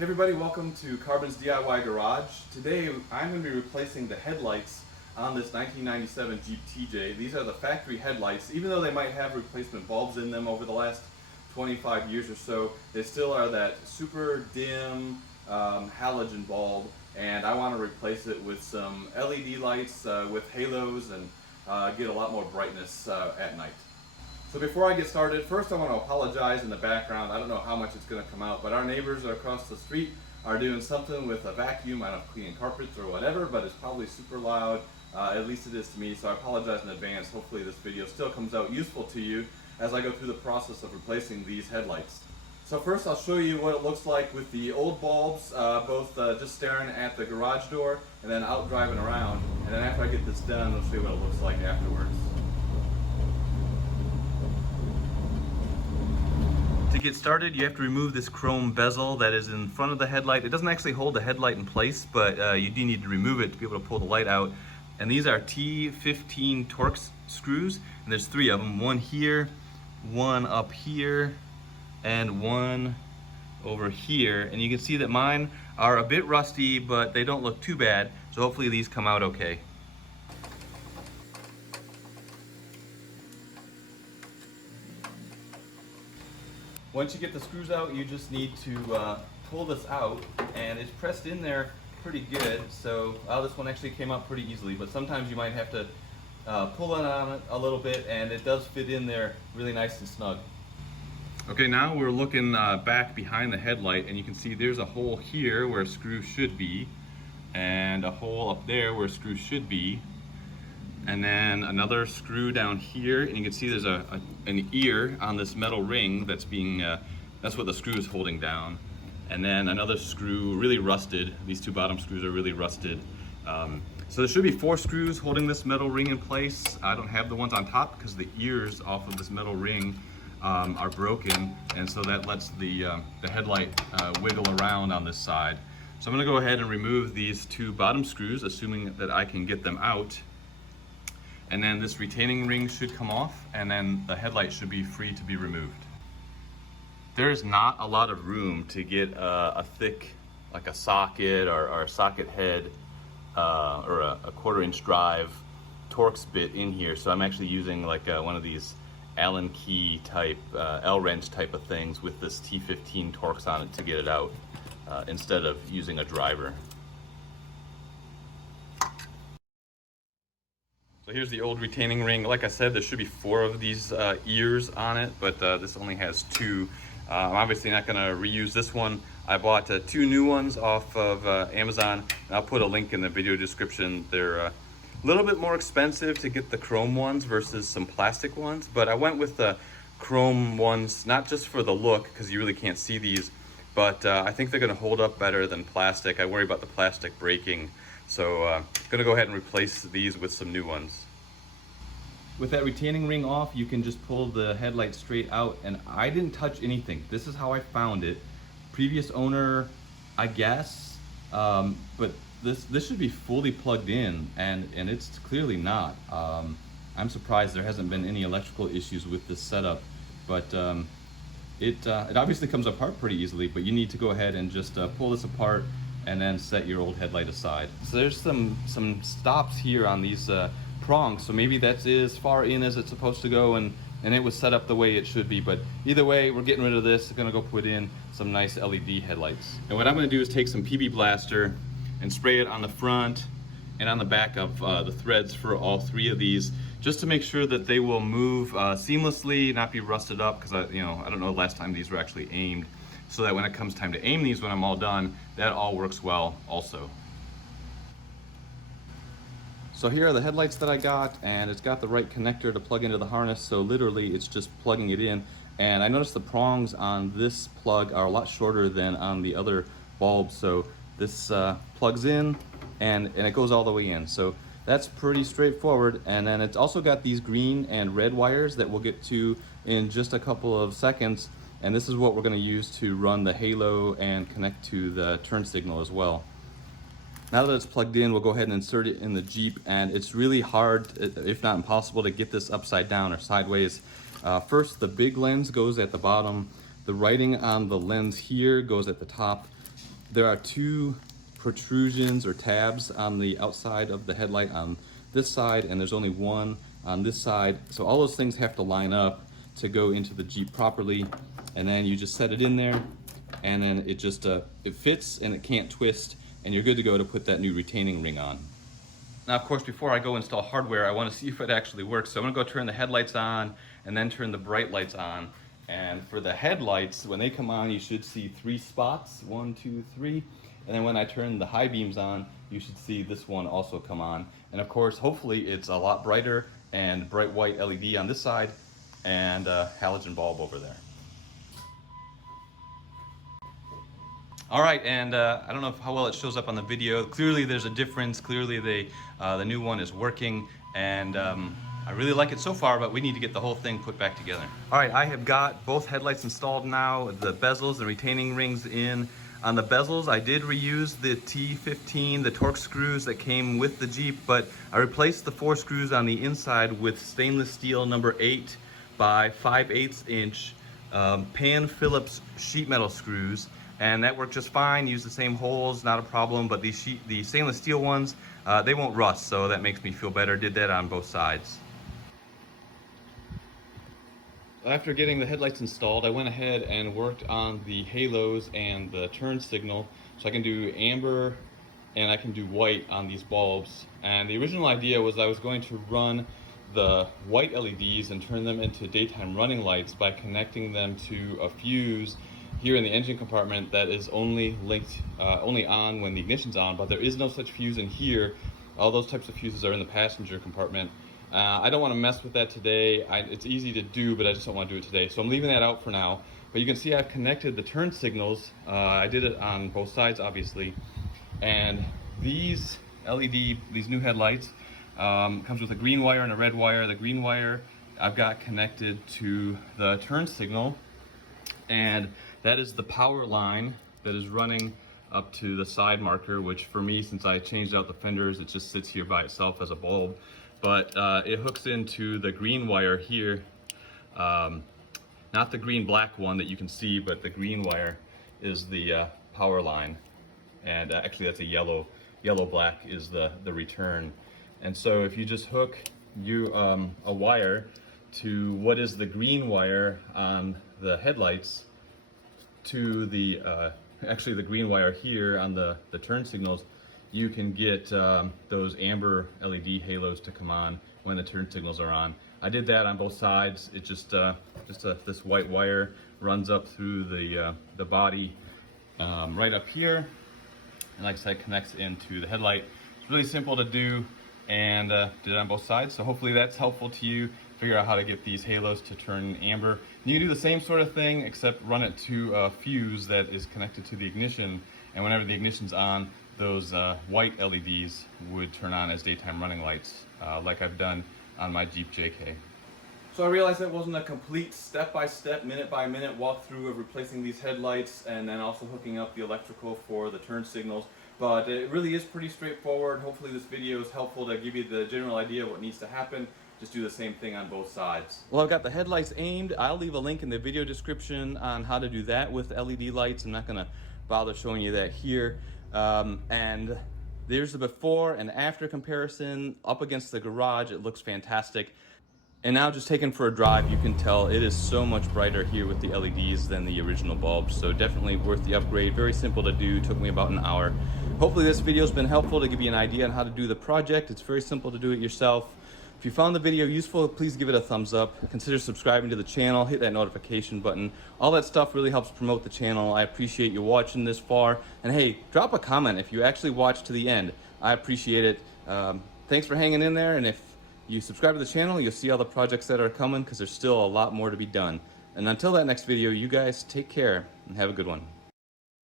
Hey everybody, welcome to Carbon's DIY Garage. Today I'm going to be replacing the headlights on this 1997 Jeep TJ. These are the factory headlights. Even though they might have replacement bulbs in them over the last 25 years or so, they still are that super dim halogen bulb, and I want to replace it with some LED lights with halos and get a lot more brightness at night. So before I get started, first I want to apologize in the background. I don't know how much it's going to come out, but our neighbors across the street are doing something with a vacuum. I don't know, cleaning carpets or whatever, but it's probably super loud. At least it is to me, so I apologize in advance. Hopefully this video still comes out useful to you as I go through the process of replacing these headlights. So first I'll show you what it looks like with the old bulbs, both just staring at the garage door and then out driving around. And then after I get this done, I'll show you what it looks like afterwards. To get started, you have to remove this chrome bezel that is in front of the headlight. It doesn't actually hold the headlight in place, but you do need to remove it to be able to pull the light out. And these are T15 Torx screws, and there's 3 of them. One here, one up here, and one over here. And you can see that mine are a bit rusty, but they don't look too bad, so hopefully these come out okay. Once you get the screws out, you just need to pull this out, and it's pressed in there pretty good. So this one actually came out pretty easily, but sometimes you might have to pull it on it a little bit, and it does fit in there really nice and snug. Okay, now we're looking back behind the headlight, and you can see there's a hole here where a screw should be, and a hole up there where a screw should be, and then another screw down here, and you can see there's an ear on this metal ring that's being, that's what the screw is holding down. And then another screw, really rusted. These 2 bottom screws are really rusted. So there should be 4 screws holding this metal ring in place. I don't have the ones on top because the ears off of this metal ring are broken, and so that lets the headlight wiggle around on this side. So I'm gonna go ahead and remove these 2 bottom screws, assuming that I can get them out. And then this retaining ring should come off, and then the headlight should be free to be removed. There's not a lot of room to get a thick, like a socket or a socket head or a 1/4-inch drive Torx bit in here. So I'm actually using like one of these Allen key type, L-wrench type of things with this T15 Torx on it to get it out instead of using a driver. So here's the old retaining ring. Like I said, there should be 4 of these ears on it, but this only has 2. I'm obviously not gonna reuse this one. I bought 2 new ones off of Amazon. I'll put a link in the video description. They're a little bit more expensive to get the chrome ones versus some plastic ones, but I went with the chrome ones, not just for the look, because you really can't see these, but I think they're gonna hold up better than plastic. I worry about the plastic breaking. So I'm gonna go ahead and replace these with some new ones. With that retaining ring off, you can just pull the headlight straight out, and I didn't touch anything. This is how I found it. Previous owner, I guess, but this should be fully plugged in, and it's clearly not. I'm surprised there hasn't been any electrical issues with this setup, but it obviously comes apart pretty easily, but you need to go ahead and just pull this apart and then set your old headlight aside. So there's some stops here on these prongs, so maybe that's as far in as it's supposed to go, and it was set up the way it should be. But either way, we're getting rid of this. I'm gonna go put in some nice LED headlights. And what I'm gonna do is take some PB Blaster and spray it on the front and on the back of the threads for all 3 of these, just to make sure that they will move seamlessly, not be rusted up, because I don't know the last time these were actually aimed, so that when it comes time to aim these when I'm all done, that all works well also. So here are the headlights that I got, and it's got the right connector to plug into the harness, so literally it's just plugging it in. And I noticed the prongs on this plug are a lot shorter than on the other bulbs, so this plugs in and it goes all the way in. So that's pretty straightforward. And then it's also got these green and red wires that we'll get to in just a couple of seconds. And this is what we're going to use to run the halo and connect to the turn signal as well. Now that it's plugged in, we'll go ahead and insert it in the Jeep, and it's really hard, if not impossible, to get this upside down or sideways. First, the big lens goes at the bottom. The writing on the lens here goes at the top. there are two protrusions or tabs on the outside of the headlight on this side, and there's only one on this side. So all those things have to line up to go into the Jeep properly, and then you just set it in there, and then it just it fits and it can't twist, and you're good to go to put that new retaining ring on. Now, of course, before I go install hardware, I want to see if it actually works. So I'm going to go turn the headlights on and then turn the bright lights on. And for the headlights, when they come on, you should see 3 spots, 1, 2, 3. And then when I turn the high beams on, you should see this one also come on. And of course, hopefully it's a lot brighter and bright white LED on this side and a halogen bulb over there. All right, and I don't know how well it shows up on the video. Clearly there's a difference. Clearly the new one is working, and I really like it so far, but we need to get the whole thing put back together. All right, I have got both headlights installed now, the bezels and retaining rings in. On the bezels, I did reuse the T15, the Torx screws that came with the Jeep, but I replaced the 4 screws on the inside with stainless steel number 8 by 5/8 inch Pan Phillips sheet metal screws. And that worked just fine. Use the same holes, not a problem. But the stainless steel ones, they won't rust, so that makes me feel better. Did that on both sides. After getting the headlights installed, I went ahead and worked on the halos and the turn signal, so I can do amber and I can do white on these bulbs. And the original idea was I was going to run the white LEDs and turn them into daytime running lights by connecting them to a fuse here in the engine compartment that is only linked, only on when the ignition's on, but there is no such fuse in here. All those types of fuses are in the passenger compartment. I don't want to mess with that today. It's easy to do, but I just don't want to do it today. So I'm leaving that out for now. But you can see I've connected the turn signals. I did it on both sides, obviously. And these LED, these new headlights, comes with a green wire and a red wire. The green wire I've got connected to the turn signal, and that is the power line that is running up to the side marker, which for me, since I changed out the fenders, it just sits here by itself as a bulb. But it hooks into the green wire here, not the green black one that you can see, but the green wire is the power line. And actually that's a yellow black is the return. And so if you just hook a wire to what is the green wire on the headlights to the actually the green wire here on the turn signals, you can get those amber LED halos to come on when the turn signals are on. I did that on both sides. It just this white wire runs up through the body right up here, and like I said, connects into the headlight. It's really simple to do, and did it on both sides. So hopefully that's helpful to you. Figure out how to get these halos to turn amber. You can do the same sort of thing, except run it to a fuse that is connected to the ignition, and whenever the ignition's on, those white LEDs would turn on as daytime running lights, like I've done on my Jeep JK. So I realized that wasn't a complete step-by-step, minute-by-minute walkthrough of replacing these headlights and then also hooking up the electrical for the turn signals, but it really is pretty straightforward. Hopefully this video is helpful to give you the general idea of what needs to happen. Just do the same thing on both sides. Well, I've got the headlights aimed. I'll leave a link in the video description on how to do that with LED lights. I'm not gonna bother showing you that here. And there's the before and after comparison. Up against the garage, it looks fantastic. And now just taken for a drive, you can tell it is so much brighter here with the LEDs than the original bulbs. So definitely worth the upgrade. Very simple to do, took me about an hour. Hopefully this video has been helpful to give you an idea on how to do the project. It's very simple to do it yourself. If you found the video useful, please give it a thumbs up. Consider subscribing to the channel, hit that notification button. All that stuff really helps promote the channel. I appreciate you watching this far. And hey, drop a comment if you actually watched to the end. I appreciate it. Thanks for hanging in there, and if you subscribe to the channel, you'll see all the projects that are coming, because there's still a lot more to be done. And until that next video, you guys take care and have a good one.